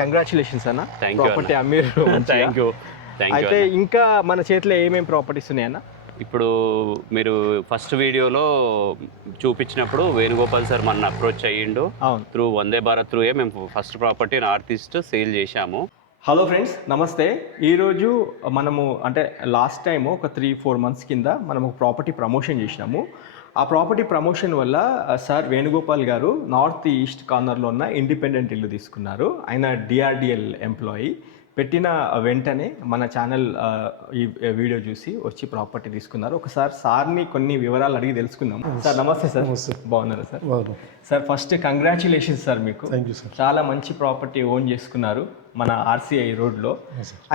Congratulations అన్న. Thank you property Amir. Thank you. అయితే ఇంకా మన చేతిలో ఏమేమి ప్రాపర్టీస్ ఉన్నాయన్న? ఇప్పుడు మీరు ఫస్ట్ వీడియోలో చూపించినప్పుడు వేణుగోపాల్ సార్ మన అప్రోచ్ అయ్యిండు. అవును. త్రూ వందే భారత్ త్రూయే మేము first property north east sale చేశాము. హలో ఫ్రెండ్స్, నమస్తే. ఈరోజు మనము అంటే లాస్ట్ టైం ఒక 3-4 months కింద మనం ఒక ప్రాపర్టీ ప్రమోషన్ చేసినాము. ఆ ప్రాపర్టీ ప్రమోషన్ వల్ల సార్ వేణుగోపాల్ గారు నార్త్ ఈస్ట్ కార్నర్లో ఉన్న ఇండిపెండెంట్ ఇల్లు తీసుకున్నారు. ఆయన డిఆర్డిఎల్ ఎంప్లాయీ. పెట్టిన వెంటనే మన ఛానల్ ఈ వీడియో చూసి వచ్చి ప్రాపర్టీ తీసుకున్నారు. ఒకసారి సార్ని కొన్ని వివరాలు అడిగి తెలుసుకుందాం. సార్ నమస్తే సార్. బాగున్నారా sir? Sir first congratulations sir, మీకు చాలా మంచి ప్రాపర్టీ ఓన్ చేసుకున్నారు మన ఆర్సీఐ రోడ్లో.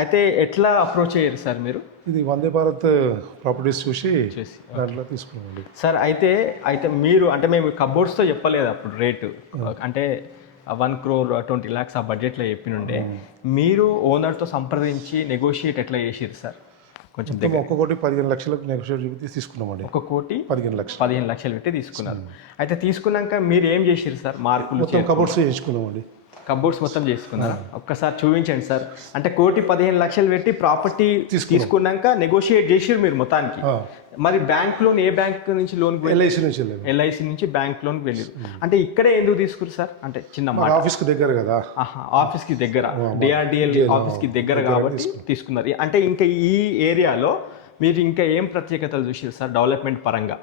అయితే ఎట్లా అప్రోచ్ అయ్యారు సార్ మీరు? ఇది వందే భారత్ ప్రాపర్టీస్ చూసి దాంట్లో తీసుకున్నామండి సార్. అయితే మీరు అంటే మేము కబోర్డ్స్తో చెప్పలేదు అప్పుడు రేటు, అంటే 1,20,00,000 ఆ బడ్జెట్లో చెప్పినుండే. మీరు ఓనర్తో సంప్రదించి నెగోషియేట్ ఎట్లా చేసారు సార్? కొంచెం ఒక్కొక్కటి 15 లక్షలకు నెగోషియేట్ చేసి తీసుకున్నామండి. 1,15 లక్షలు పెట్టి తీసుకున్నారు. అయితే తీసుకున్నాక మీరు ఏం చేసారు సార్? మార్కులు కబోర్డ్స్ చేయించుకున్నామండి. కబోర్డ్స్ మొత్తం చేసుకున్నారు. ఒక్కసారి చూపించండి సార్. అంటే 1,15,00,000 పెట్టి ప్రాపర్టీ తీసుకున్నాక నెగోషియేట్ చేసిరు మీరు మొత్తానికి. మరి బ్యాంక్ లోన్ ఏ బ్యాంక్ నుంచి లోన్? ఎల్ఐసి నుంచి బ్యాంక్ లోన్ వెళ్ళారు. అంటే ఇక్కడే ఎందుకు తీసుకురు సార్? అంటే చిన్న ఆఫీస్ కి దగ్గర కదా. ఆఫీస్ కి దగ్గర, డిఆర్డిఎల్ ఆఫీస్ కి దగ్గర కాబట్టి తీసుకున్నారు. అంటే ఇంకా ఈ ఏరియాలో మీరు ఇంకా ఏం ప్రత్యేకతలు చూసారు సార్ డెవలప్మెంట్ పరంగా?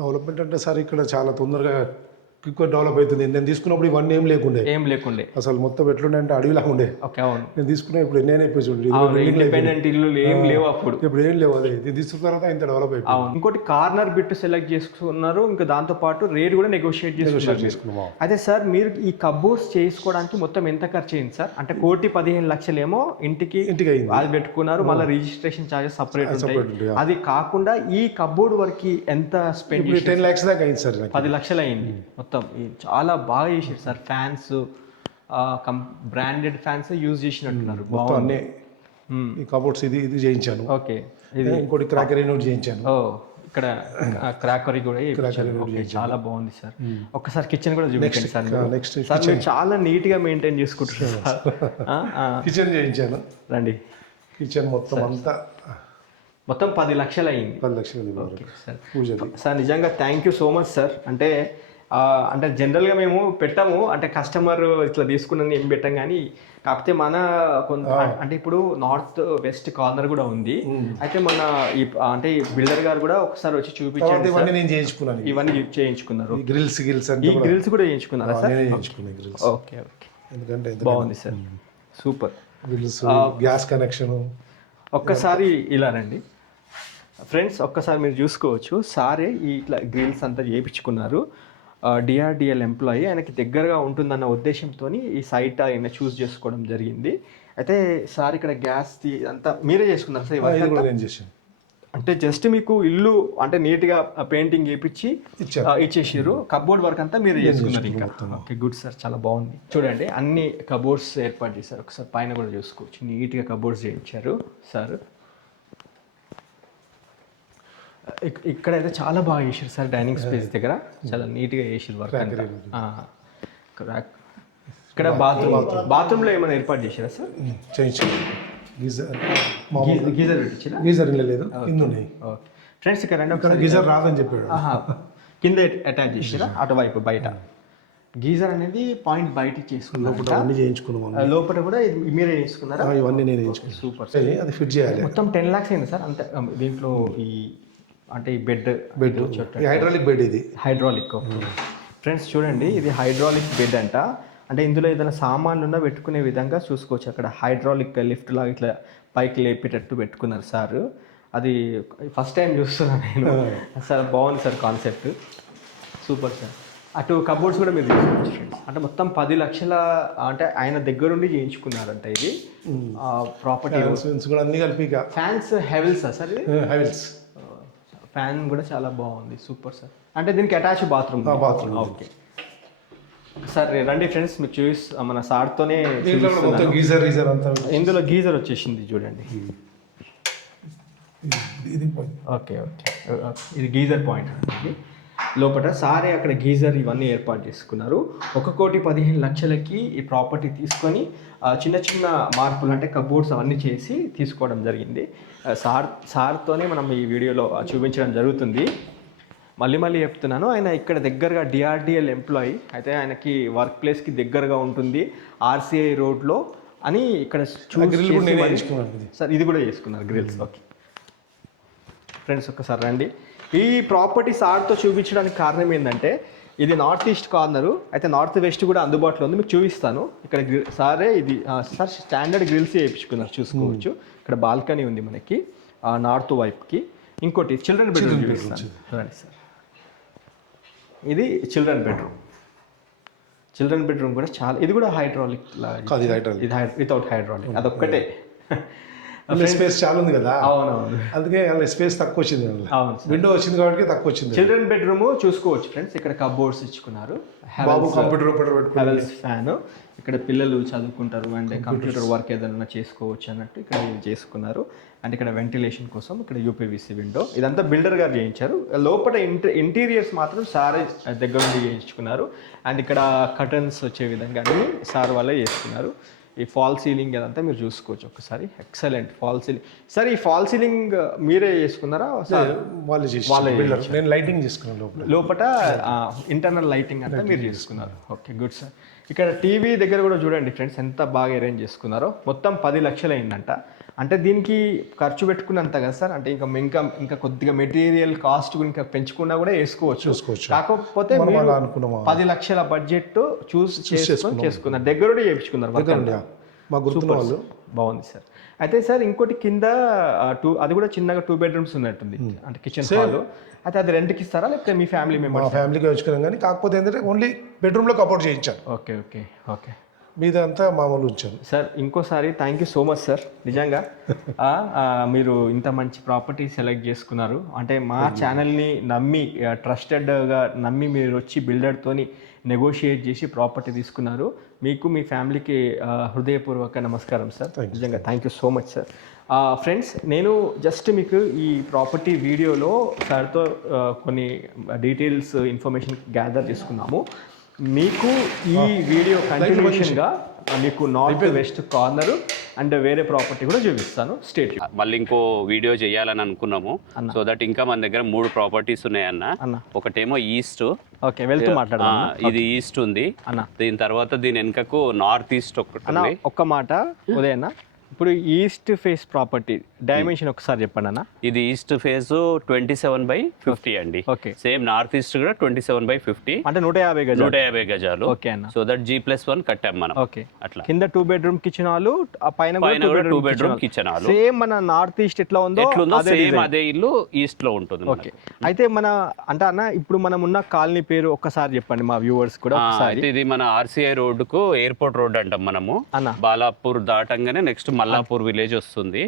డెవలప్మెంట్ అంటే సార్ ఇక్కడ చాలా తొందరగా ఎక్కువ డెవలప్ అవుతుంది. నేను తీసుకున్నప్పుడు ఇవన్నీ ఏం లేకుండే అసలు మొత్తం ఎట్లుండే అంటే అడవిలా ఉండే. అవును. నేను తీసుకున్నా ఇప్పుడు నేను అయిపోయి ఇండిపెండెంట్ ఇల్లు ఏం లేవు అప్పుడు. ఇప్పుడు ఏం లేవు. అదే ఇది తీసుకున్న తర్వాత ఇంత డెవలప్ అయిపోయింది. ఇంకోటి కార్నర్ బిట్ సెలెక్ట్ చేసుకున్నారు. ఇంకా దాంతో పాటు రేట్ కూడా నెగోషియేట్ చేసుకున్నాము. అయితే సార్ మీరు ఈ కబోర్డ్స్ చేసుకోవడానికి మొత్తం ఎంత ఖర్చు అయింది సార్? అంటే 1,15,00,000 ఏమో ఇంటికి అది పెట్టుకున్నారు. మళ్ళీ రిజిస్ట్రేషన్ చార్జెస్ సపరేట్ ఉంటాయి. అది కాకుండా ఈ కబోర్డ్ వరకు ఎంత స్పెండ్? 10 lakhs దాకా అయింది సార్. 10 లక్షలు అయింది మొత్తం. చాలా బాగా చేసారు sir. Fans branded fans use చేసినట్టున్నారు. బాగుంది. ఈ కబోర్డ్స్ ఇది చేయించాను. ఓకే. ఇది ఇంకోటి క్రాకరీ నోట్ చేయించాను. ఇక్కడ క్రాకరీ కూడా చాలా బాగుంది సార్. ఒక్కసారి కిచెన్ కూడా చూపించండి సార్. నెక్స్ట్ సార్ మీరు చాలా నీట్ గా మెయింటైన్ చేసుకుంటున్నారు సార్. కిచెన్ చేయించాను. రండి. కిచెన్ మొత్తం 10 లక్షలు అయింది. 10 లక్షలు సార్. నిజంగా thank you so much sir. అంటే జనరల్గా మేము పెట్టాము, అంటే కస్టమర్ ఇట్లా తీసుకున్నది ఏం పెట్టాం, కానీ కాకపోతే మన కొంత అంటే ఇప్పుడు నార్త్ వెస్ట్ కార్నర్ కూడా ఉంది. అయితే మన ఈ అంటే బిల్డర్ గారు కూడా ఒకసారి వచ్చి చూపించారు. ఇవన్నీ చేయించుకున్నారు. ఈ గ్రిల్స్ కూడా చేయించుకున్నారా సార్? ఓకే. ఎందుకంటే బాగుంది సార్. సూపర్. Gas connection. ఒక్కసారి ఇలా రండి ఫ్రెండ్స్, ఒక్కసారి మీరు చూసుకోవచ్చు. సారే ఇట్లా గ్రిల్స్ అంతా చేయించుకున్నారు. డిఆర్డిఎల్ ఎంప్లాయీ, ఆయనకి దగ్గరగా ఉంటుందన్న ఉద్దేశంతో ఈ సైట్ ఆయన చూస్ చేసుకోవడం జరిగింది. అయితే సార్ ఇక్కడ గ్యాస్ అంతా మీరే చేసుకున్నారు సార్? అంటే జస్ట్ మీకు ఇల్లు అంటే నీట్గా పెయింటింగ్ చేయించి ఇచ్చేసారు. కబోర్డ్ వర్క్ అంతా మీరే చేసుకున్నారు ఇంకా. Okay, good sir. చాలా బాగుంది. చూడండి, అన్ని కబోర్డ్స్ ఏర్పాటు చేశారు. ఒకసారి పైన కూడా చూసుకోవచ్చు. నీట్గా కబోర్డ్స్ చేయించారు సార్. ఇక్కడైతే చాలా బాగా చేసారు సార్. డైనింగ్ స్పేస్ దగ్గర చాలా నీట్గా చేసారు వర్క్ అంతా. ఇక్కడ బాత్రూంలో ఏమైనా ఏర్పాటు చేశారా సార్? గీజర్ లేదు. ఫ్రెండ్స్ ఇక్కడ గీజర్ రాదని చెప్పాడు. కింద అటాచ్ చేసారా? అటువైపు బయట గీజర్ అనేది పాయింట్ బయట చేసుకున్నాం. లోపల కూడా మీరే చేసుకున్నారా? ఇవన్నీ నేను చేసుకున్నాను. సూపర్. అది ఫిట్ చేయాలి. మొత్తం 10 lakhs అయింది సార్ అంతే. దీంట్లో ఈ అంటే ఈ బెడ్ హైడ్రాలిక్ బెడ్. ఇది హైడ్రాలిక్. ఫ్రెండ్స్ చూడండి, ఇది హైడ్రాలిక్ బెడ్ అంట. అంటే ఇందులో ఏదైనా సామాన్లు ఉన్నా పెట్టుకునే విధంగా చూసుకోవచ్చు. అక్కడ హైడ్రాలిక్ లిఫ్ట్ లాగా ఇట్లా పైకి లేపేటట్టు పెట్టుకున్నారు సార్. అది ఫస్ట్ టైం చూస్తున్నాను నేను. సార్ బాగుంది సార్ కాన్సెప్ట్. Super sir. అటు కబోర్డ్స్ కూడా మీరు తీసుకోవచ్చు ఫ్రెండ్స్. అంటే మొత్తం 10 లక్షల అంటే ఆయన దగ్గరుండి చేయించుకున్నారంట ఇది ప్రాపర్టీ. అన్ని కలిపి ఫ్యాన్స్ హెవెల్సా సార్? ఇది హెవెల్స్. ఫ్యాన్ కూడా చాలా బాగుంది. Super sir. అంటే దీనికి అటాచ్ బాత్రూమ్. Okay sir. రండి ఫ్రెండ్స్, మీకు చూసి మన సార్తోనే ఇందులో గీజర్ వచ్చేసింది చూడండి. ఓకే. ఇది గీజర్ పాయింట్. లోపల సారే అక్కడ గీజర్ ఇవన్నీ ఏర్పాటు చేసుకున్నారు. 1,15,00,000కి ఈ ప్రాపర్టీ తీసుకొని చిన్న చిన్న మార్పులు అంటే కబోర్డ్స్ అవన్నీ చేసి తీసుకోవడం జరిగింది. సార్తోనే మనం ఈ వీడియోలో చూపించడం జరుగుతుంది. మళ్ళీ చెప్తున్నాను, ఆయన ఇక్కడ దగ్గరగా డిఆర్డిఎల్ ఎంప్లాయీ అయితే ఆయనకి వర్క్ ప్లేస్కి దగ్గరగా ఉంటుంది, ఆర్సీఐ రోడ్లో అని ఇక్కడ సార్ ఇది కూడా చేసుకున్నారు గ్రిల్స్. ఓకే ఫ్రెండ్స్, ఒక్కసారి రండి. ఈ ప్రాపర్టీ సార్తో చూపించడానికి కారణం ఏంటంటే ఇది నార్త్ ఈస్ట్ కార్నరు, అయితే నార్త్ వెస్ట్ కూడా అందుబాటులో ఉంది, మీకు చూపిస్తాను. ఇక్కడ సారే ఇది సార్ స్టాండర్డ్ గ్రిల్స్ వేయించుకున్నారు, చూసుకోవచ్చు. ఇక్కడ బాల్కనీ ఉంది మనకి నార్త్ వైపుకి. ఇంకోటి చిల్డ్రన్ బెడ్రూమ్ చూపిస్తాను రండి సార్. ఇది చిల్డ్రన్ బెడ్రూమ్ కూడా చాలా, ఇది కూడా హైడ్రాలిక్ ఇది వితౌట్ హైడ్రాలిక్, అదొక్కటే. స్పేస్ చాలా ఉంది కదా, అవునవును, అందుకే స్పేస్ తక్కువ వచ్చింది. అవును, విండో వచ్చింది కాబట్టి తక్కువ వచ్చింది. చిల్డ్రన్ బెడ్రూమ్ చూసుకోవచ్చు ఫ్రెండ్స్. ఇక్కడ కబోర్డ్స్ ఇచ్చుకున్నారు, కంప్యూటర్ ఫ్యాన్, ఇక్కడ పిల్లలు చదువుకుంటారు అండ్ కంప్యూటర్ వర్క్ ఏదైనా చేసుకోవచ్చు అన్నట్టు ఇక్కడ చేసుకున్నారు. అండ్ ఇక్కడ వెంటిలేషన్ కోసం ఇక్కడ యూపీవీసీ విండో, ఇదంతా బిల్డర్ గారు చేయించారు. లోపల ఇంటీరియర్స్ మాత్రం సారే దగ్గర నుండి చేయించుకున్నారు. అండ్ ఇక్కడ కర్టన్స్ వచ్చే విధంగా అన్ని సార్ వాళ్ళే చేసుకున్నారు. ఈ ఫాల్ సీలింగ్ అదంతా మీరు చూసుకోవచ్చు ఒకసారి. Excellent fall ceiling. సార్ ఈ ఫాల్ సీలింగ్ మీరే చేసుకున్నారా? నేను లైటింగ్ చేసుకున్నాను లోపల ఇంటర్నల్ లైటింగ్ అంతా మీరు చేసుకున్నారు. Okay good sir. ఇక్కడ టీవీ దగ్గర కూడా చూడండి ఫ్రెండ్స్, ఎంత బాగా అరేంజ్ చేసుకున్నారో. మొత్తం 10 లక్షలు అయిందంట. అంటే దీనికి ఖర్చు పెట్టుకున్నంత కదా సార్, అంటే ఇంకా కొద్దిగా మెటీరియల్ కాస్ట్ ఇంకా పెంచుకున్నా కూడా వేసుకోవచ్చు. కాకపోతే 10 లక్షల బడ్జెట్ చేసుకున్నారు, దగ్గర చేయించుకున్నారు. బాగుంది సార్. అయితే సార్ ఇంకోటి కింద అది కూడా చిన్నగా 2 బెడ్రూమ్స్ ఉన్నట్టుంది, అంటే కిచెన్ హాల్. అయితే అది రెంట్కి ఇస్తారా లేకపోతే మీ ఫ్యామిలీ మెంబర్? ఫ్యామిలీకి ఉంచుకున్నాం కానీ కాకపోతే ఏంటంటే ఓన్లీ బెడ్రూమ్లో కబోర్డ్ చేయించాను. ఓకే మీద అంతా మామూలు ఉంచాను సార్. ఇంకోసారి thank you so much sir, నిజంగా మీరు ఇంత మంచి ప్రాపర్టీ సెలెక్ట్ చేసుకున్నారు. అంటే మా ఛానల్ని నమ్మి ట్రస్టెడ్గా నమ్మి మీరు వచ్చి బిల్డర్తోని నెగోషియేట్ చేసి ప్రాపర్టీ తీసుకున్నారు. మీకు మీ ఫ్యామిలీకి హృదయపూర్వక నమస్కారం సార్, నిజంగా thank you so much sir. Friends, నేను జస్ట్ మీకు ఈ ప్రాపర్టీ వీడియోలో సార్తో కొన్ని డీటెయిల్స్ ఇన్ఫర్మేషన్ గ్యాదర్ చేసుకున్నాము. మీకు ఈ వీడియో కంటిన్యూషన్గా మీకు నార్త్ వెస్ట్ కార్నర్ అండ్ వేరే ప్రాపర్టీ కూడా చూపిస్తాను. స్టేట్ మళ్ళీ ఇంకో వీడియో చేయాలని అనుకున్నాము. సో దట్ ఇంకా మన దగ్గర 3 ప్రాపర్టీస్ ఉన్నాయన్న. ఒకటేమో ఈస్ట్, ఓకే వెళ్తూ మాట్లాడదాం. ఇది ఈస్ట్ ఉంది అన్న. దీని తర్వాత దీని వెనుకకు నార్త్ ఈస్ట్ ఒకటి. ఒక్క మాట ఉదయన్న, ఇప్పుడు ఈస్ట్ ఫేస్ ప్రాపర్టీ డైమెన్షన్ ఒకసారి చెప్పండి అన్న. ఇది ఈస్ట్ ఫేస్ 27/50 అండి. ఓకే. సేమ్ నార్త్ ఈస్ట్ కూడా 27/50, అంటే 150 గజాలు. ఓకే అన్న. సో దట్ G+1 కట్టాం మనం. ఓకే. అట్లా కింద 2 బెడ్రూమ్ కిచెన్ హాల్, పైన 2 బెడ్రూమ్ కిచెన్ హాల్. సేమ్ మన నార్త్ ఈస్ట్ ఎట్లా ఉందో సేమ్ అదే ఇల్లు ఈస్ట్ లో ఉంటుంది. ఓకే. అయితే మన అంటే అన్న ఇప్పుడు మనం ఉన్న కాలనీ పేరు ఒక్కసారి చెప్పండి మా వ్యూవర్స్ కూడా ఒకసారి. ఇది మన ఆర్సీఐ రోడ్డుకు ఎయిర్పోర్ట్ రోడ్ అంటాం మనము. బాలాపూర్ దాటంగానే నెక్స్ట్ మల్లాపూర్ విలేజ్ వస్తుంది.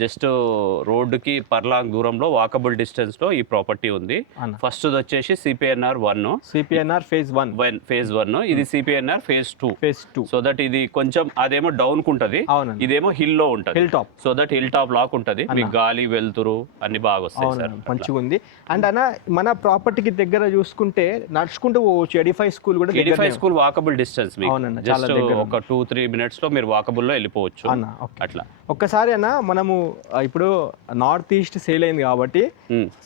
జస్ట్ రోడ్డుకి పర్లాంగ్ దూరంలో వాకబుల్ డిస్టెన్స్ లో ఈ ప్రాపర్టీ ఉంది. ఫస్ట్ వచ్చేసి సిపిఎన్ఆర్ 1 ఫేజ్ 1, ఇది సిపిఎన్ఆర్ ఫేజ్ 2. సో దట్ ఇది కొంచెం అదేమో డౌన్ కుంటది, ఇదేమో హిల్ లో ఉంటది, hill top. So that hill top లాక్ ఉంటది, మీకు గాలి వెళ్తురు అన్ని బాగా వస్తాయి సార్, మంచిగా ఉంది. అండ్ అన్న మన ప్రాపర్టీకి దగ్గర చూసుకుంటే నడుచుకుంటూ పోవచ్చు, ఎడిఫై స్కూల్ కూడా, Edify school walkable distance, just ఒక 2-3 మినిట్స్ లో మీరు వాకబుల్ లో వెళ్ళిపోవచ్చు అట్లా. ఒక్కసారి అన్న మనము ఇప్పుడు నార్త్ ఈస్ట్ సేల్ అయింది కాబట్టి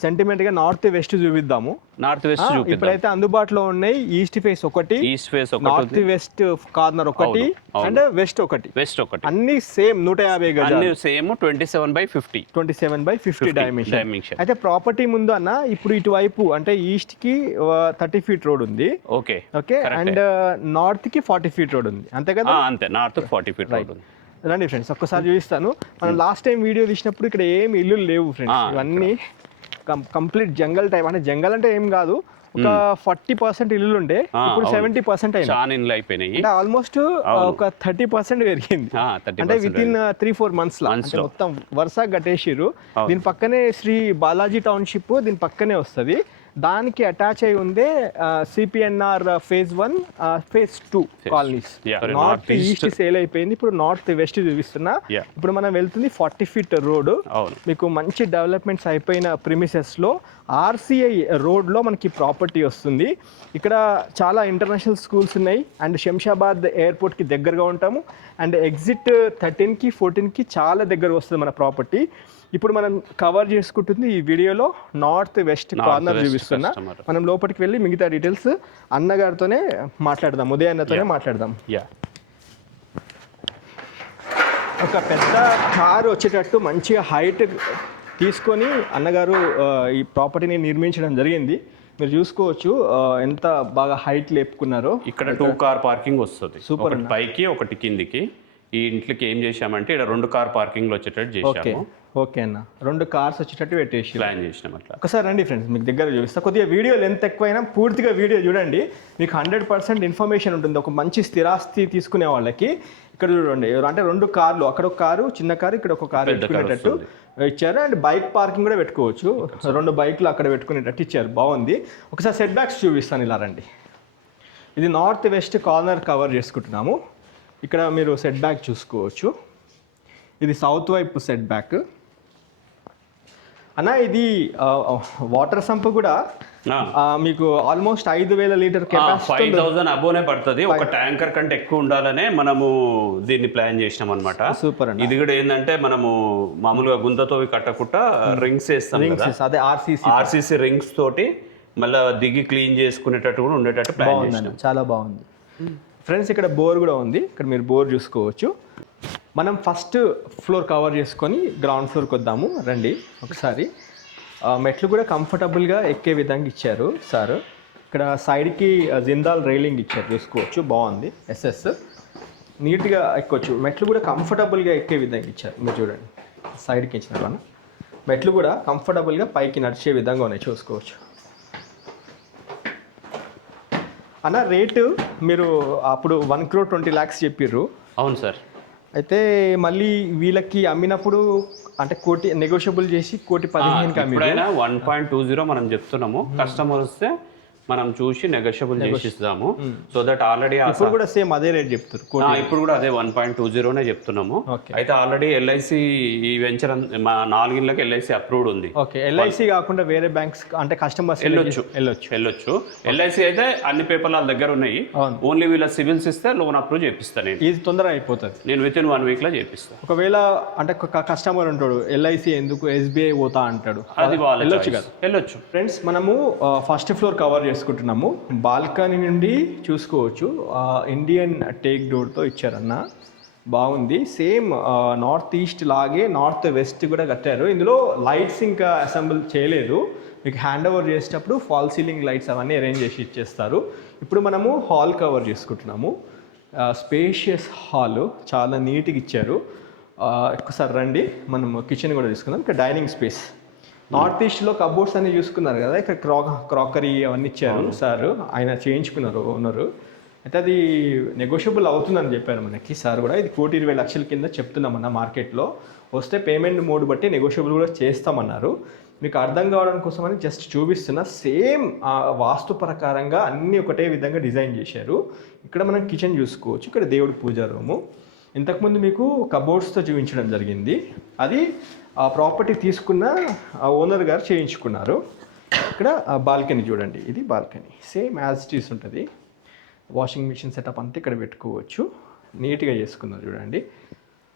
సెంటిమెంట్ గా నార్త్ వెస్ట్ చూపిద్దాము. నార్త్ వెస్ట్ ఇప్పుడైతే అందుబాటులో ఉన్నాయి ఈస్ట్ ఫేస్ ఒకటి, నార్త్ వెస్ట్ కార్నర్ ఒకటి అండ్ వెస్ట్ ఒకటి, అన్ని సేమ్ 150 గజాలు, సేమ్ 27/50 డైమెన్షన్. అయితే ప్రాపర్టీ ముందు అన్న ఇప్పుడు ఇటువైపు అంటే ఈస్ట్ కి 30 ఫీట్ రోడ్ ఉంది, ఓకే అండ్ నార్త్ కి 40 ఫీట్ రోడ్ ఉంది, అంతే కదా? అంతే, నార్త్ 40 ఫీట్ రోడ్ ఉంది. రండి ఫ్రెండ్స్, ఒక్కసారి చూపిస్తాను. మనం లాస్ట్ టైం వీడియో తీసినప్పుడు ఇక్కడ ఏమి ఇల్లు లేవు ఫ్రెండ్స్, ఇవన్నీ కంప్లీట్ జంగల్ టైప్. అంటే జంగల్ అంటే ఏం కాదు, ఒక 40% ఇల్లు ఉండే, ఇప్పుడు 70% అయిపోయినాయి. అంటే ఆల్మోస్ట్ ఒక 30% పెరిగింది. అంటే విత్ ఇన్ 3-4 months మొత్తం వరుస కట్టేసిర్రు. దీని పక్కనే శ్రీ బాలాజీ టౌన్షిప్ దీని పక్కనే వస్తుంది. దానికి అటాచ్ అయి ఉందే CPNR phase 1 phase 2 colonies. North east sale అయిపోయింది, ఇప్పుడు నార్త్ వెస్ట్ చూపిస్తున్నా. ఇప్పుడు మనం వెళ్తుంది 40 ఫీట్ రోడ్. మీకు మంచి డెవలప్మెంట్స్ అయిపోయిన ప్రిమిసెస్లో ఆర్సీఐ రోడ్లో మనకి ప్రాపర్టీ వస్తుంది. ఇక్కడ చాలా ఇంటర్నేషనల్ స్కూల్స్ ఉన్నాయి అండ్ శంషాబాద్ ఎయిర్పోర్ట్కి దగ్గరగా ఉంటాము అండ్ ఎగ్జిట్ 13కి 14కి చాలా దగ్గర వస్తుంది మన ప్రాపర్టీ. ఇప్పుడు మనం కవర్ చేసుకుంటుంది ఈ వీడియోలో నార్త్ వెస్ట్ కార్నర్ చూపిస్తున్నా. మనం లోపలికి వెళ్ళి మిగతా డీటెయిల్స్ అన్నగారితోనే మాట్లాడదాం, ఉదయన్నతోనే మాట్లాడదాం. ఒక పెద్ద కారు వచ్చేటట్టు మంచిగా హైట్ తీసుకొని అన్నగారు ఈ ప్రాపర్టీని నిర్మించడం జరిగింది. మీరు చూసుకోవచ్చు ఎంత బాగా హైట్ లేపుకున్నారో. ఇక్కడ 2 కార్ పార్కింగ్ వస్తుంది, సూపర్, పైకి ఒకటి కిందికి. ఈ ఇంట్లోకి ఏం చేశామంటే ఇక్కడ 2 కార్ పార్కింగ్లు వచ్చేటట్టు చేశాము. ఓకే అన్న, 2 కార్స్ వచ్చేటట్టు పెట్టేసి ప్లాన్ చేసినాం అట్లా. ఒకసారి రండి ఫ్రెండ్స్, మీకు దగ్గర చూపిస్తా. కొద్దిగా వీడియో లెంత్ ఎక్కువైనా పూర్తిగా వీడియో చూడండి, మీకు 100% ఇన్ఫర్మేషన్ ఉంటుంది. ఒక మంచి స్థిరాస్తి తీసుకునే వాళ్ళకి ఇక్కడ చూడండి, అంటే 2 కార్లు, అక్కడ ఒక కారు, చిన్న కారు, ఇక్కడ ఒక కారు పెట్టుకునేటట్టు ఇచ్చారు. అండ్ బైక్ పార్కింగ్ కూడా పెట్టుకోవచ్చు, 2 బైక్లు అక్కడ పెట్టుకునేటట్టు ఇచ్చారు, బాగుంది. ఒకసారి సెట్ బ్యాక్స్ చూపిస్తాను, ఇలా రండి. ఇది నార్త్ వెస్ట్ కార్నర్ కవర్ చేసుకుంటున్నాము. ఇక్కడ మీరు సెట్ బ్యాక్ చూసుకోవచ్చు, ఇది సౌత్ వైపు సెట్ బ్యాక్ అన్న. ఇది వాటర్ సంప్ కూడా మీకు ఆల్మోస్ట్ 5,000 లీటర్ కెపాసిటీ, 5,000 అబోనే పడుతుంది. ఒక ట్యాంకర్ కంటే ఎక్కువ ఉండాలనే మనము దీన్ని ప్లాన్ చేసినాం అనమాట. సూపర్ అండి. ఇది కూడా ఏంటంటే మనము మామూలుగా గుంతతో కట్టకుండా రింగ్స్ వేస్తాం, అదే ఆర్సీసీ రింగ్స్ తోటి మళ్ళీ దిగి క్లీన్ చేసుకునేటట్టు కూడా ఉండేటట్టు ప్లాన్ చేసినాం. చాలా బాగుంది ఫ్రెండ్స్. ఇక్కడ బోర్ కూడా ఉంది, ఇక్కడ మీరు బోర్ చూసుకోవచ్చు. మనం ఫస్ట్ ఫ్లోర్ కవర్ చేసుకొని గ్రౌండ్ ఫ్లోర్కి వద్దాము రండి ఒకసారి. మెట్లు కూడా కంఫర్టబుల్గా ఎక్కే విధంగా ఇచ్చారు సార్. ఇక్కడ సైడ్కి జిందాల్ రైలింగ్ ఇచ్చారు, చూసుకోవచ్చు, బాగుంది. ఎస్ఎస్ నీట్గా ఎక్కొచ్చు. మెట్లు కూడా కంఫర్టబుల్గా ఎక్కే విధంగా ఇచ్చారు, మీరు చూడండి. సైడ్కి ఇచ్చిన వల్ల మెట్లు కూడా కంఫర్టబుల్గా పైకి నడిచే విధంగా ఉన్నాయి, చూసుకోవచ్చు. అన్న రేటు మీరు అప్పుడు 1,20,00,000 చెప్పిర్రు. అవును సార్. అయితే మళ్ళీ వీళ్ళకి అమ్మినప్పుడు అంటే 1,00,00,000 నెగోషియబుల్ చేసి 1,15,00,000 ఎప్పుడైనా 1.20 మనం చెప్తున్నాము. కస్టమర్ వస్తే మనం చూసి నెగోషియబుల్ చేసి ఇస్తాము. సో దట్ ఆల్రెడీ ఇప్పుడు కూడా సేమ్ అదే రేట్ చెప్తారు, ఇప్పుడు కూడా అదే 1.20నే చెప్తున్నాము. అయితే ఆల్రెడీ ఎల్ఐసి ఈ వెంచర్ మా 4 ఇళ్ళకి ఎల్ఐసి అప్రూవ్డ్ ఉంది. ఓకే, ఎల్ఐసి కాకుండా వేరే బ్యాంక్స్ అంటే కస్టమర్స్ వెళ్ళొచ్చు. ఎల్ఐసి అయితే అన్ని పేపర్లు వాళ్ళ దగ్గర ఉన్నాయి, ఓన్లీ వీళ్ళ సివిల్స్ ఇస్తే లోన్ అప్రూవ్ చేపిస్తాను నేను. ఇది తొందరగా అయిపోతుంది, నేను వితిన్ 1 వీక్ లో చేపిస్తాను. ఒకవేళ అంటే కస్టమర్ ఉంటాడు ఎల్ఐసి ఎందుకు ఎస్బీఐ పోతా అంటాడు, అది వెళ్ళొచ్చు కదా, వెళ్ళొచ్చు. ఫ్రెండ్స్ మనము ఫస్ట్ ఫ్లోర్ కవర్ చేసుకుంటున్నాము. బాల్కనీ నుండి చూసుకోవచ్చు, ఇండియన్ టేక్ డోర్తో ఇచ్చారన్న, బాగుంది. సేమ్ నార్త్ ఈస్ట్ లాగే నార్త్ వెస్ట్ కూడా కట్టారు. ఇందులో లైట్స్ ఇంకా అసెంబుల్ చేయలేదు, మీకు హ్యాండ్ ఓవర్ చేసేటప్పుడు ఫాల్ సీలింగ్ లైట్స్ అవన్నీ అరేంజ్ చేసి ఇచ్చేస్తారు. ఇప్పుడు మనము హాల్ కవర్ చేసుకుంటున్నాము. స్పేషియస్ హాల్, చాలా నీట్గా ఇచ్చారు. ఒక్కసారి రండి, మనం కిచెన్ కూడా తీసుకుందాం. ఇక్కడ డైనింగ్ స్పేస్, నార్త్ ఈస్ట్లో కబోర్డ్స్ అన్ని చూసుకున్నారు కదా, ఇక్కడ క్రాకరీ అవన్నీ ఇచ్చారు సార్, ఆయన చేయించుకున్నారు ఓనరు. అయితే అది నెగోషియబుల్ అవుతుందని చెప్పారు మనకి సార్ కూడా. ఇది 1,20,00,000 కింద చెప్తున్నామన్న మార్కెట్లో. వస్తే పేమెంట్ మోడ్ బట్టి నెగోషియబుల్ కూడా చేస్తామన్నారు. మీకు అర్థం కావడం కోసమని జస్ట్ చూపిస్తున్నా. సేమ్ వాస్తు ప్రకారంగా అన్నీ ఒకటే విధంగా డిజైన్ చేశారు. ఇక్కడ మనం కిచెన్ చూసుకోవచ్చు, ఇక్కడ దేవుడి పూజా రూము. ఇంతకుముందు మీకు కబోర్డ్స్తో చూపించడం జరిగింది, అది ఆ ప్రాపర్టీ తీసుకున్న ఓనర్ గారు చేయించుకున్నారు. ఇక్కడ బాల్కనీ చూడండి, ఇది balcony same as it is ఉంటుంది. వాషింగ్ మిషన్ సెటప్ అంతా ఇక్కడ పెట్టుకోవచ్చు, నీట్గా చేసుకున్నారు చూడండి.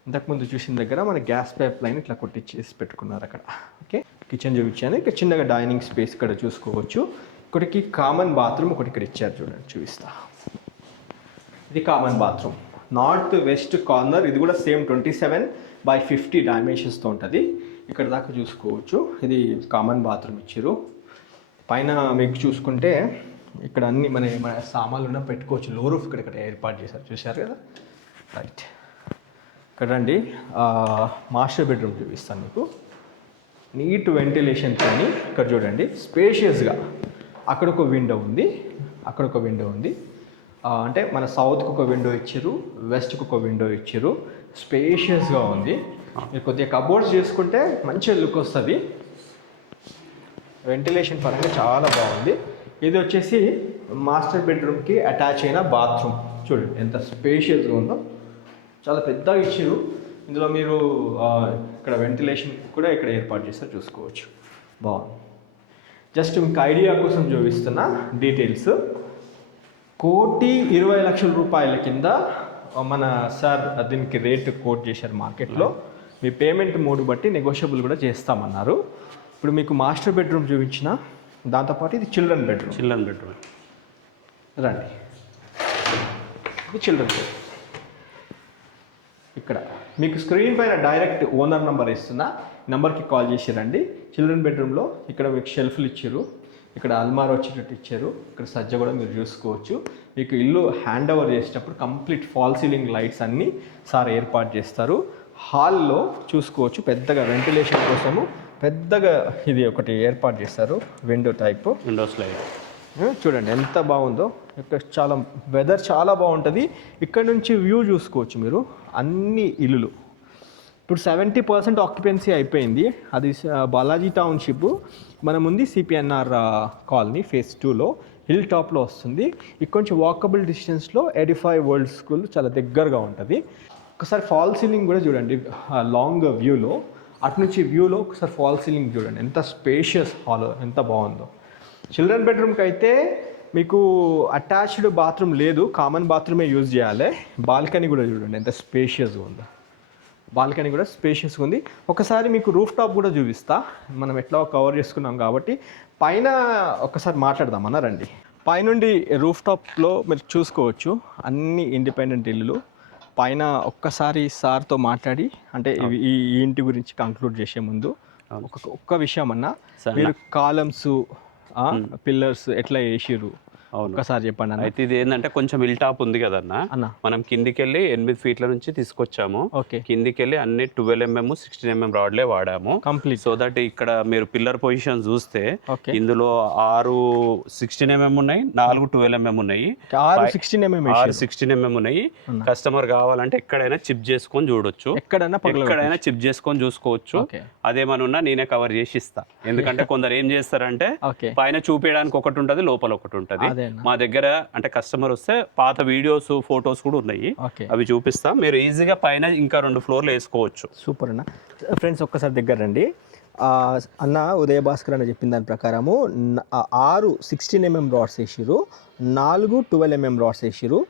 ఇంతకుముందు చూసిన దగ్గర మన గ్యాస్ పైప్ లైన్ ఇట్లా కొట్టించేసి పెట్టుకున్నారు అక్కడ. ఓకే, కిచెన్ చూపించాను. ఇక్కడ చిన్నగా డైనింగ్ స్పేస్ ఇక్కడ చూసుకోవచ్చు. ఒకటికి కామన్ బాత్రూమ్ ఒకటి ఇక్కడ ఇచ్చారు చూడండి, చూపిస్తా. ఇది common bathroom, north west corner. ఇది కూడా సేమ్ 27x50 డైమెన్షన్స్తో ఉంటుంది. ఇక్కడ దాకా చూసుకోవచ్చు. ఇది కామన్ బాత్రూమ్ ఇచ్చారు. పైన మీకు చూసుకుంటే ఇక్కడ అన్ని మన సామాన్లు ఉన్న పెట్టుకోవచ్చు. లో రూఫ్ ఇక్కడ ఏర్పాటు చేశారు, చూశారు కదా. రైట్, ఇక్కడ రండి, మాస్టర్ బెడ్రూమ్ చూపిస్తాను మీకు. నీట్ వెంటిలేషన్తో ఇక్కడ చూడండి, స్పేషియస్గా. అక్కడ ఒక విండో ఉంది, అక్కడ ఒక విండో ఉంది. అంటే మన సౌత్కి ఒక విండో ఇచ్చారు, వెస్ట్కి ఒక విండో ఇచ్చారు. స్పేషియస్గా ఉంది. మీరు కొద్దిగా కబోర్డ్స్ చేసుకుంటే మంచిగా లుక్ వస్తుంది. వెంటిలేషన్ పరంగా చాలా బాగుంది. ఇది వచ్చేసి మాస్టర్ బెడ్రూమ్కి అటాచ్ అయిన బాత్రూమ్. చూడండి ఎంత స్పేషియస్గా ఉందో, చాలా పెద్దగా ఇచ్చారు. ఇందులో మీరు ఇక్కడ వెంటిలేషన్ కూడా ఇక్కడ ఏర్పాటు చేస్తారు, చూసుకోవచ్చు. బాగుంది. జస్ట్ మీకు ఐడియా కోసం చూపిస్తున్న డీటెయిల్స్. 1,20,00,000 రూపాయల కింద మన సార్ దీనికి రేట్ కోట్ చేశారు మార్కెట్లో. మీ పేమెంట్ మోడ్ బట్టి నెగోషియబుల్ కూడా చేస్తామన్నారు. ఇప్పుడు మీకు మాస్టర్ బెడ్రూమ్ చూపించిన, దాంతోపాటు ఇది చిల్డ్రన్ బెడ్రూమ్. రండి, ఇది చిల్డ్రన్ బెడ్రూమ్. ఇక్కడ మీకు స్క్రీన్ పైన డైరెక్ట్ ఓనర్ నెంబర్ ఇస్తున్నా, నెంబర్కి కాల్ చేసి రండి. చిల్డ్రన్ బెడ్రూమ్లో ఇక్కడ మీకు షెల్ఫ్లు ఇచ్చారు, ఇక్కడ అల్మార్ వచ్చేటట్టు ఇచ్చారు, ఇక్కడ సజ్జ కూడా మీరు చూసుకోవచ్చు. మీకు ఇల్లు హ్యాండ్ ఓవర్ చేసేటప్పుడు కంప్లీట్ ఫాల్ సీలింగ్ లైట్స్ అన్నీ సార్ ఏర్పాటు చేస్తారు. హాల్లో చూసుకోవచ్చు, పెద్దగా వెంటిలేషన్ కోసము పెద్దగా ఇది ఒకటి ఏర్పాటు చేస్తారు, విండో టైప్, విండో స్లైడ్. చూడండి ఎంత బాగుందో. ఇక్కడ చాలా వెదర్ చాలా బాగుంటుంది. ఇక్కడ నుంచి వ్యూ చూసుకోవచ్చు మీరు అన్ని ఇల్లులు. ఇప్పుడు 70% ఆక్యుపెన్సీ అయిపోయింది. అది బాలాజీ టౌన్షిప్, మనం ఉంది సిపిఎన్ఆర్ కాలనీ ఫేజ్ 2లో హిల్ టాప్లో వస్తుంది. ఇక్కడ నుంచి వాకబుల్ డిస్టెన్స్లో ఎడిఫై వరల్డ్ స్కూల్ చాలా దగ్గరగా ఉంటుంది. ఒకసారి ఫాల్ సీలింగ్ కూడా చూడండి, లాంగ్ వ్యూలో అటు నుంచి వ్యూలో ఒకసారి ఫాల్ సీలింగ్ చూడండి, ఎంత స్పేషియస్ హాల్, ఎంత బాగుందో. చిల్డ్రన్ బెడ్రూమ్కి అయితే మీకు అటాచ్డ్ బాత్రూమ్ లేదు, కామన్ బాత్రూమే యూజ్ చేయాలి. బాల్కనీ కూడా చూడండి ఎంత స్పేషియస్గా ఉందో, బాల్కనీ కూడా స్పేషియస్గా ఉంది. ఒకసారి మీకు రూఫ్ టాప్ కూడా చూపిస్తా, మనం ఎట్లా కవర్ చేసుకున్నాం కాబట్టి. పైన ఒకసారి మాట్లాడదామన్నా రండి. పైనుండి రూఫ్ టాప్లో మీరు చూసుకోవచ్చు అన్ని ఇండిపెండెంట్ ఇల్లులు. పైన ఒక్కసారి సార్తో మాట్లాడి, అంటే ఈ ఇంటి గురించి కంక్లూడ్ చేసే ముందు ఒక్క విషయం అన్నా, మీరు కాలమ్స్ పిల్లర్స్ ఎట్లా వేసిర్రు ఒకసారి చెప్పండి అన్న. అయితే ఇది ఏంటంటే కొంచెం హిల్ టాప్ ఉంది కదన్న, మనం కిందికి వెళ్ళి 8 ఫీట్ల నుంచి తీసుకొచ్చాము. కిందికి వెళ్ళి అన్ని 12mm 16mm రాడ్లే వాడాము కంప్లీట్. సో దట్ ఇక్కడ మీరు పిల్లర్ పొజిషన్ చూస్తే ఇందులో 6 16mm ఉన్నాయి, 4 12mm ఉన్నాయి, 6 16mm ఉన్నాయి. కస్టమర్ కావాలంటే ఎక్కడైనా చిప్ చేసుకొని చూడొచ్చు, ఎక్కడైనా చిప్ చేసుకొని చూసుకోవచ్చు. అదేమనున్నా నేనే కవర్ చేసి ఇస్తా. ఎందుకంటే కొందరు ఏం చేస్తారంటే పైన చూపించడానికి ఒకటి ఉంటుంది, లోపల ఒకటి ఉంటుంది. మా దగ్గర అంటే కస్టమర్ వస్తే పాత వీడియోస్ ఫొటోస్ కూడా ఉన్నాయి, అవి చూపిస్తాం. మీరు ఈజీగా పైన ఇంకా 2 ఫ్లోర్లు వేసుకోవచ్చు. సూపర్ అన్న. ఫ్రెండ్స్ ఒక్కసారి దగ్గర రండి. అన్న ఉదయ భాస్కర్ అన్న చెప్పిన దాని ప్రకారము 6 16mm రాడ్స్ వేసిరు, 4 12mm రాడ్స్ వేసిరు.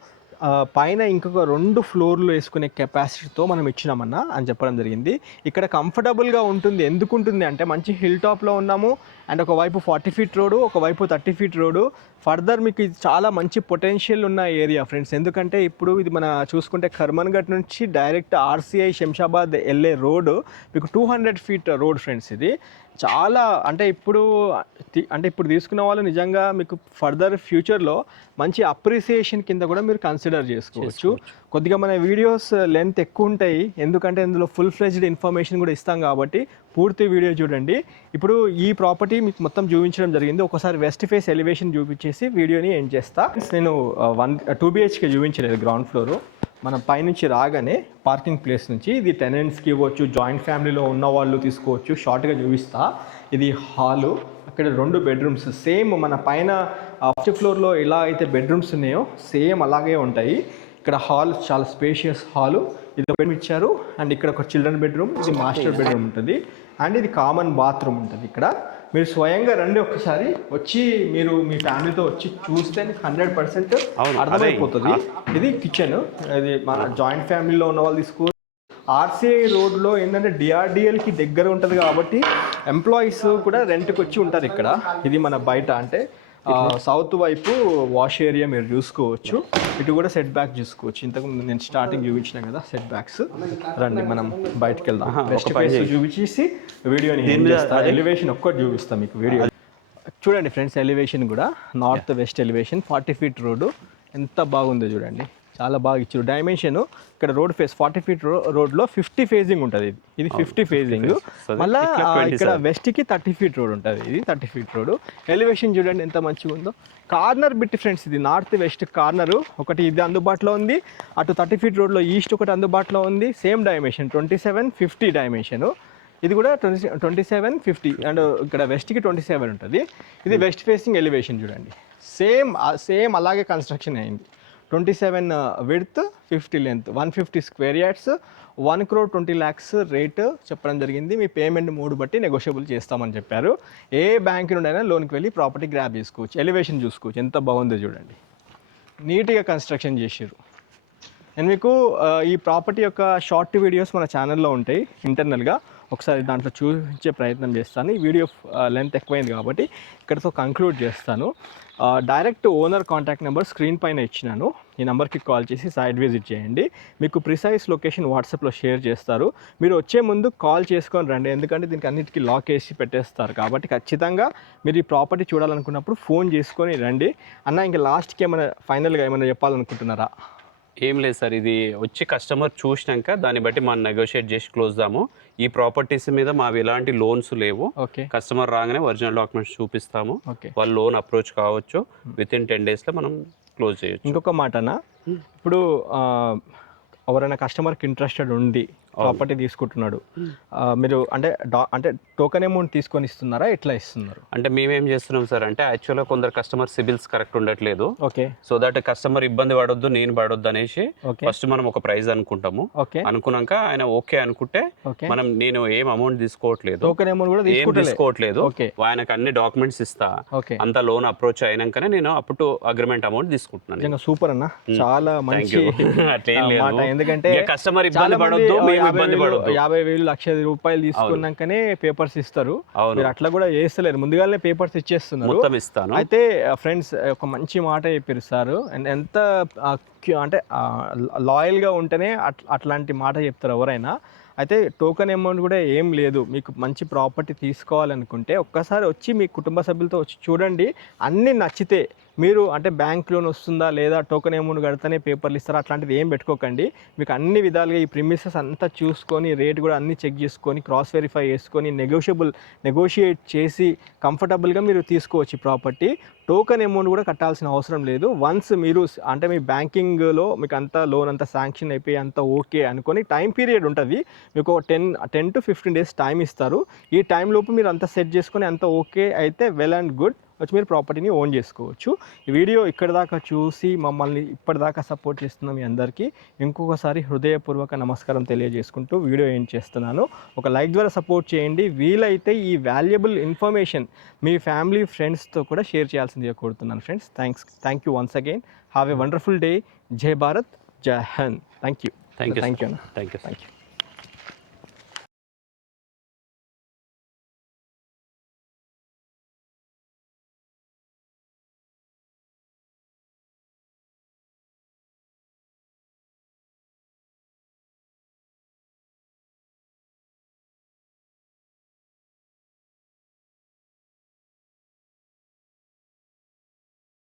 పైన ఇంకొక 2 ఫ్లోర్లు వేసుకునే కెపాసిటీతో మనం ఇచ్చినామన్నా అని చెప్పడం జరిగింది. ఇక్కడ కంఫర్టబుల్గా ఉంటుంది. ఎందుకు ఉంటుంది అంటే మంచి హిల్ టాప్లో ఉన్నాము, అండ్ ఒకవైపు 40 ఫీట్ రోడ్డు, ఒకవైపు 30 ఫీట్ రోడ్డు. ఫర్దర్ మీకు ఇది చాలా మంచి పొటెన్షియల్ ఉన్న ఏరియా ఫ్రెండ్స్. ఎందుకంటే ఇప్పుడు ఇది మన చూసుకుంటే కర్మన్ఘట్ నుంచి డైరెక్ట్ ఆర్సీఐ శంషాబాద్ వెళ్ళే రోడ్డు మీకు 200 ఫీట్ రోడ్ ఫ్రెండ్స్. ఇది చాలా అంటే ఇప్పుడు తీసుకున్న వాళ్ళు నిజంగా మీకు ఫర్దర్ ఫ్యూచర్లో మంచి అప్రిసియేషన్ కింద కూడా మీరు కన్సిడర్ చేసుకోవచ్చు. కొద్దిగా మన వీడియోస్ లెంత్ ఎక్కువ ఉంటాయి, ఎందుకంటే ఇందులో ఫుల్ ఫ్లెజ్డ్ ఇన్ఫర్మేషన్ కూడా ఇస్తాం కాబట్టి పూర్తి వీడియో చూడండి. ఇప్పుడు ఈ ప్రాపర్టీ మీకు మొత్తం చూపించడం జరిగింది. ఒకసారి వెస్ట్ ఫేస్ ఎలివేషన్ చూపించేసి వీడియోని ఎండ్ చేస్తా. నేను 2 BHK చూపించలేదు గ్రౌండ్ ఫ్లోరు. మనం పైనుంచి రాగానే పార్కింగ్ ప్లేస్ నుంచి ఇది టెనెంట్స్కి ఇవ్వచ్చు, జాయింట్ ఫ్యామిలీలో ఉన్న వాళ్ళు తీసుకోవచ్చు. షార్ట్గా చూపిస్తా. ఇది హాలు, అక్కడ 2 బెడ్రూమ్స్. సేమ్ మన పైన ఫస్ట్ ఫ్లోర్లో ఎలా అయితే బెడ్రూమ్స్ ఉన్నాయో సేమ్ అలాగే ఉంటాయి. ఇక్కడ హాల్ చాలా స్పేషియస్ హాలు. ఇది బెడ్రూమ్ ఇచ్చారు, అండ్ ఇక్కడ ఒక చిల్డ్రన్ బెడ్రూమ్, ఇది మాస్టర్ బెడ్రూమ్ ఉంటుంది, అండ్ ఇది కామన్ బాత్రూమ్ ఉంటుంది. ఇక్కడ మీరు స్వయంగా రండి, ఒకసారి వచ్చి మీరు మీ ఫ్యామిలీతో వచ్చి చూస్తే 100% అర్థమైపోతుంది. ఇది కిచెన్, ఇది మన జాయింట్ ఫ్యామిలీలో ఉన్న వాళ్ళు తీసుకో. ఆర్సీఐ రోడ్లో ఏంటంటే డిఆర్డిఎల్కి దగ్గర ఉంటుంది కాబట్టి ఎంప్లాయీస్ కూడా రెంట్కి వచ్చి ఉంటారు ఇక్కడ. ఇది మన బయట అంటే సౌత్ వైపు వాష్ ఏరియా మీరు చూసుకోవచ్చు. ఇటు కూడా సెట్ బ్యాక్ చూసుకోవచ్చు. ఇంతకు నేను స్టార్టింగ్ చూపించిన కదా సెట్ బ్యాక్స్. రండి మనం బయటకు వెళ్దాం. వెస్ట్ ఫేస్ చూపించేసి వీడియోని ఎలివేషన్ ఒక్కటి చూపిస్తాం మీకు. వీడియో చూడండి ఫ్రెండ్స్, ఎలివేషన్ కూడా north west elevation 40 feet road ఎంత బాగుందో చూడండి, చాలా బాగా ఇచ్చారు డైమెన్షన్. ఇక్కడ రోడ్ ఫేస్ 40 ఫీట్ రోడ్లో 50 ఫేజింగ్ ఉంటుంది. ఇది 50 ఫేజింగ్. మళ్ళీ ఇక్కడ వెస్ట్కి 30 ఫీట్ రోడ్ ఉంటుంది. ఇది 30 ఫీట్ రోడ్. ఎలివేషన్ చూడండి ఎంత మంచిగా ఉందో. కార్నర్ బిట్ ఫ్రెండ్స్, ఇది నార్త్ వెస్ట్ కార్నరు ఒకటి ఇది అందుబాటులో ఉంది. అటు 30 ఫీట్ రోడ్లో ఈస్ట్ ఒకటి అందుబాటులో ఉంది. Same dimension 27-50 dimension. ఇది కూడా 2750 అండ్ ఇక్కడ వెస్ట్కి 27 ఉంటుంది. ఇది వెస్ట్ ఫేసింగ్ ఎలివేషన్ చూడండి, సేమ్ అలాగే కన్స్ట్రక్షన్ అయింది. 27 width, 50 length, 150 square yards, 1,20,00,000 rate చెప్పడం జరిగింది. మీ పేమెంట్ మూడు బట్టి నెగోషియబుల్ చేస్తామని చెప్పారు. ఏ బ్యాంక్ నుండైనా లోన్కి వెళ్ళి ప్రాపర్టీ గ్రాబ్ చేసుకోవచ్చు. ఎలివేషన్ చూసుకోవచ్చు ఎంత బాగుందో చూడండి, నీట్గా కన్స్ట్రక్షన్ చేసారు. నేను మీకు ఈ ప్రాపర్టీ యొక్క షార్ట్ వీడియోస్ మన ఛానల్లో ఉంటాయి ఇంటర్నల్గా, ఒకసారి దాంట్లో చూపించే ప్రయత్నం చేస్తాను. ఈ వీడియో లెంత్ ఎక్కువైంది కాబట్టి ఇక్కడతో కంక్లూడ్ చేస్తాను. Direct owner contact number screen పైన ఇచ్చినాను. ఈ నెంబర్కి కాల్ చేసి సైట్ విజిట్ చేయండి. మీకు ప్రిసైజ్ లొకేషన్ వాట్సాప్లో షేర్ చేస్తారు. మీరు వచ్చే ముందు కాల్ చేసుకొని రండి, ఎందుకంటే దీనికి అన్నిటికీ లాక్ వేసి పెట్టేస్తారు. కాబట్టి ఖచ్చితంగా మీరు ఈ ప్రాపర్టీ చూడాలనుకున్నప్పుడు ఫోన్ చేసుకొని రండి. అన్న ఇంకా లాస్ట్కి ఏమైనా ఫైనల్గా ఏమైనా చెప్పాలనుకుంటున్నారా? ఏం లేదు సార్, ఇది వచ్చి కస్టమర్ చూసినాక దాన్ని బట్టి మనం నెగోషియేట్ చేసి క్లోజ్ దాము. ఈ ప్రాపర్టీస్ మీద మావి ఎలాంటి లోన్స్ లేవు. ఓకే, కస్టమర్ రాగానే ఒరిజినల్ డాక్యుమెంట్స్ చూపిస్తాము. ఓకే, వాళ్ళు లోన్ అప్రోచ్ కావచ్చు. విత్ ఇన్ 10 daysలో మనం క్లోజ్ చేయొచ్చు. ఇంకొక మాటనా, ఇప్పుడు ఎవరైనా కస్టమర్కి ఇంట్రెస్టెడ్ ఉండి ప్రాపర్టీ తీసుకుంటున్నాడు, మీరు అంటే టోకెన్ అమౌంట్ తీసుకొని ఇస్తున్నారా, ఎట్లా ఇస్తున్నారు? అంటే మేమేం చేస్తున్నాం సార్ అంటే యాక్చువల్గా కొందరు కస్టమర్ సిబిల్స్ కరెక్ట్ ఉండట్లేదు. ఓకే, సో దట్ కస్టమర్ ఇబ్బంది పడొద్దు, నేను పడొద్దు అనేసి ఫస్ట్ మనం ఒక ప్రైస్ అనుకుంటాము. ఓకే, అనుకున్నాక ఆయన ఓకే అనుకుంటే మనం నేను ఏం అమౌంట్ తీసుకోవట్లేదు, టోకెన్ అమౌంట్ కూడా తీసుకోవట్లేదు, ఓకే, ఆయనకు అన్ని డాక్యుమెంట్స్ ఇస్తా, ఓకే, అంత లోన్ అప్రోచ్ అయినాకనే నేను అప్ టు అగ్రిమెంట్ అమౌంట్ తీసుకుంటున్నాను. నిజంగా సూపర్ అన్న, చాలా మంచి మాట. ఎందుకంటే కస్టమర్ ఇబ్బంది పడొద్దు, మేము ఇబ్బంది పడొద్దు. 50,000 1,00,000 తీసుకున్నాకనే పేపర్స్ ఇస్తారు. మీరు అట్లా కూడా చేస్తలేరు, ముందుగానే పేపర్స్ ఇచ్చేస్తున్నారు. మొత్తం ఇస్తాను. అయితే ఫ్రెండ్స్ ఒక మంచి మాట చెప్పారు సార్, ఎంత అంటే లాయల్గా ఉంటేనే అట్లాంటి మాట చెప్తారు ఎవరైనా. అయితే టోకెన్ అమౌంట్ కూడా ఏం లేదు. మీకు మంచి ప్రాపర్టీ తీసుకోవాలనుకుంటే ఒక్కసారి వచ్చి మీ కుటుంబ సభ్యులతో వచ్చి చూడండి. అన్నీ నచ్చితే మీరు అంటే బ్యాంక్ లోన్ వస్తుందా లేదా, టోకెన్ అమౌంట్ కడితేనే పేపర్లు ఇస్తారా, అట్లాంటిది ఏం పెట్టుకోకండి. మీకు అన్ని విధాలుగా ఈ ప్రిమిసెస్ అంతా చూసుకొని రేట్ కూడా అన్నీ చెక్ చేసుకొని క్రాస్ వెరిఫై చేసుకొని నెగోషియేట్ చేసి కంఫర్టబుల్గా మీరు తీసుకోవచ్చు ఈ ప్రాపర్టీ. టోకెన్ అమౌంట్ కూడా కట్టాల్సిన అవసరం లేదు. వన్స్ మీరు అంటే మీ బ్యాంకింగ్లో మీకు అంతా లోన్ అంతా శాంక్షన్ అయిపోయి అంతా ఓకే అనుకొని టైం పీరియడ్ ఉంటుంది, మీకు 10 to 15 days టైం ఇస్తారు. ఈ టైంలోపు మీరు అంతా సెట్ చేసుకొని అంతా ఓకే అయితే వెల్ అండ్ గుడ్ వచ్చి మీరు ప్రాపర్టీని ఓన్ చేసుకోవచ్చు. ఈ వీడియో ఇక్కడ దాకా చూసి మమ్మల్ని ఇప్పటిదాకా సపోర్ట్ చేస్తున్న మీ అందరికీ ఇంకొకసారి హృదయపూర్వక నమస్కారం తెలియజేసుకుంటూ వీడియో ఏం చేస్తున్నాను, ఒక లైక్ ద్వారా సపోర్ట్ చేయండి. వీలైతే ఈ వాల్యుబుల్ ఇన్ఫర్మేషన్ మీ ఫ్యామిలీ ఫ్రెండ్స్తో కూడా షేర్ చేయాల్సిందిగా కోరుతున్నాను. Friends thank you once again. Have a wonderful day. జై భారత్, జై Hind. Thank you. Thank you.